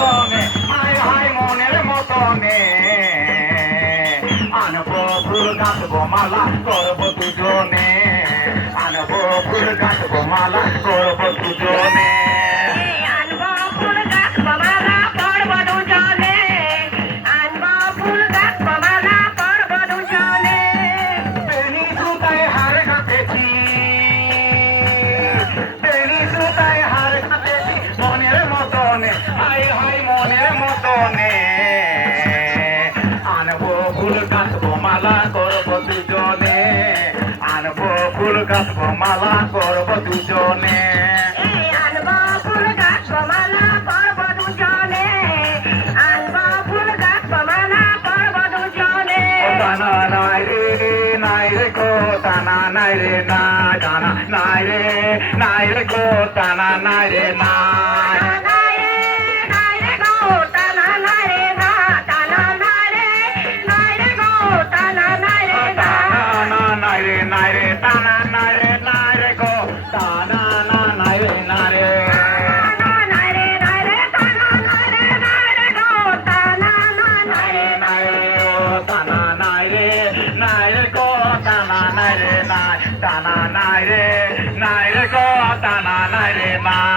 মতনে high high মনের মতনে আনবো ফুল গাঁথবো মালা করবো দুজনে আনবো ফুল গাঁথবো মালা করবো দুজনে আনবো ফুল গাঁথবো মালা করবো দুজনে আনবো ফুল গাঁথবো মালা করবো দুজনে বেনি সুতায় হার কাটেছি বেনি সুতায় হার কাটেছি মনের মতনে হাই হাই মনের মতনে আনবো ফুল গাঁথবো মালা করবো দুজনে আনবো ফুল গাঁথবো মালা করবো দুজনে আনবো ফুল গাঁথবো মালা করবো দুজনে আনবো ফুল গাঁথবো মালা করবো দুজনে টানা নাই রে গো টানা নাই রে না টানা নাই রে গো টানা নাই রে না টানা নাই রে গো টানা নাই রে না